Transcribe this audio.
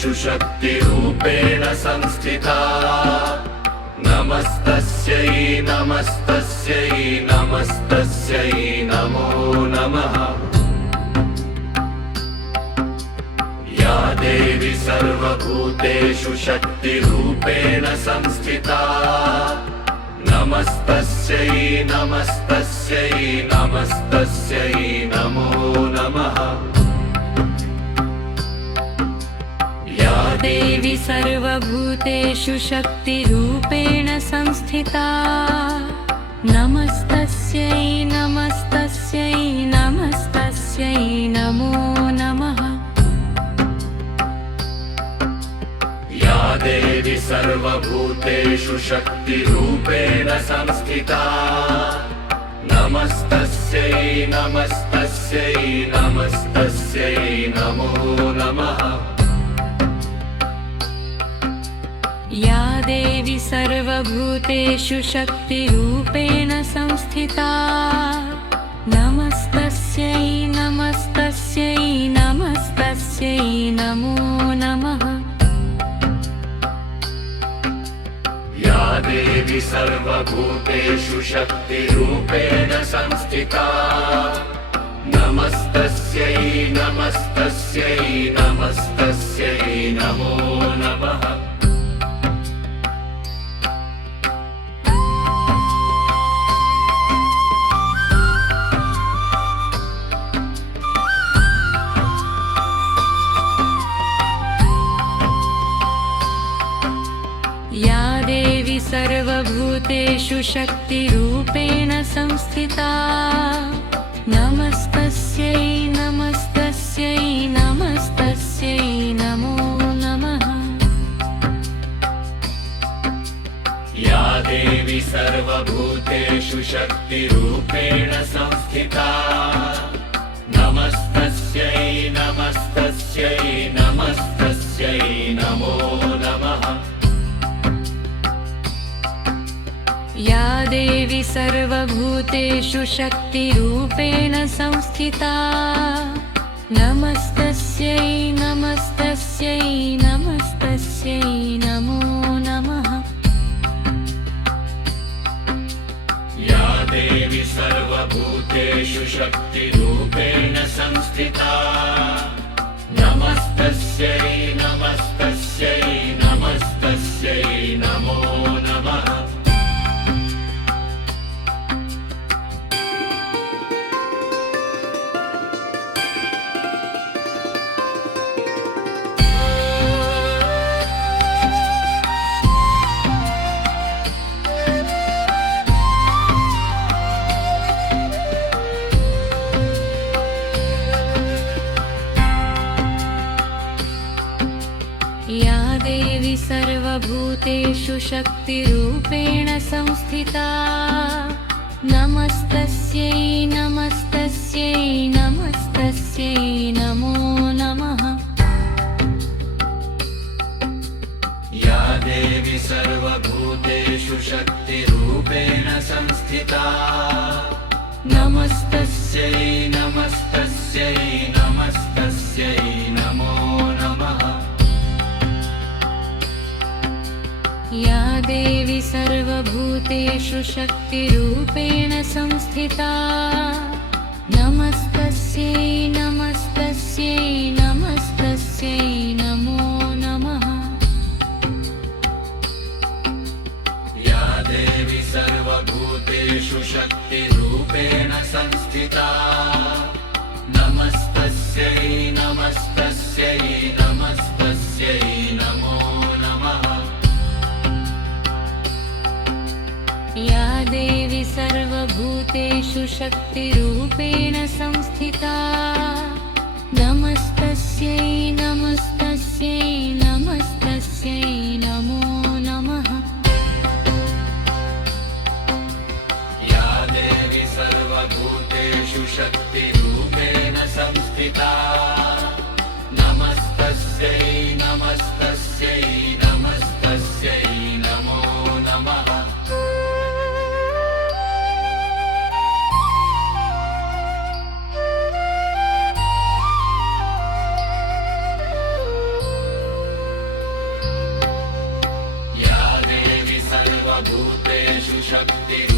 सर्वभूतेषु शक्तिरूपेण संस्थिता। नमस्तस्यै नमस्तस्यै नमस्तस्यै नमो नमः। या देवी सर्वभूतेषु शक्तिरूपेण संस्थिता। नमस्तस्यै नमस्तस्यै नमस्तस्यै नमो नमः। या देवी सर्वभूतेषु शक्तिरूपेण संस्थिता। नमस्तस्यै नमस्तस्यै नमस्तस्यै नमो नमः। या देवी सर्वभूतेषु शक्तिरूपेण संस्थिता। नमस्तस्यै नमस्तस्यै नमस्तस्यै नमो नमः। या देवी सर्वभूतेषु शक्तिरूपेण संस्थिता। नमस्तस्यै नमस्तस्यै नमस्तस्यै नमो नमः। या देवी सर्वभूतेषु शक्तिरूपेण संस्थिता। नमस्तस्यै नमस्तस्यै नमस्तस्यै नमो नमः। या देवी सर्वभूतेषु शक्तिरूपेण संस्थिता। नमस्तस्यै नमस्तस्यै नमस्तस्यै नमो नमः। या देवी सर्वभूतेषु शक्तिरूपेण संस्थिता। नमस्तस्यै नमस्तस्यै नमस्तस्यै नमो नमः। या देवी सर्वभूतेषु शक्तिरूपेण संस्थिता। नमस्तस्यै नमस्तस्यै नमस्तस्यै नमो नमः। या देवी सर्वभूतेषु शक्तिरूपेण संस्थिता। नमस्तस्यै नमस्तस्यै नमस्तस्यै नमो नमः। या देवी सर्वभूतेषु शक्तिरूपेण संस्थिता। नमस्तस्यै नमस्तस्यै नमस्तस्यै नमो नमः। या देवी सर्वभूतेषु शक्तिरूपेण संस्थिता। नमस्तस्यै नमस्तस्यै नमस्तस्यै नमो नमः। या देवी सर्वभूतेषु शक्तिरूपेण संस्थिता। नमस्तस्यै नमस्तस्यै नमस्तस्यै नमो नमः। या देवी सर्वभूतेषु शक्तिरूपेण संस्थिता। नमस्तस्यै नमस्तस्यै नमस्तस्यै नमो नमः। या देवी सर्वभूतेषु शक्तिरूपेण संस्थिता। नमस्तस्यै नमस्तस्यै नमस्तस्यै नमो नमः। या देवी सर्वभूतेषु शक्तिरूपेण संस्थिता। नमस्तस्यै नमस्तस्यै नमस्तस्यै नमो नमः। शक्तिरूपेण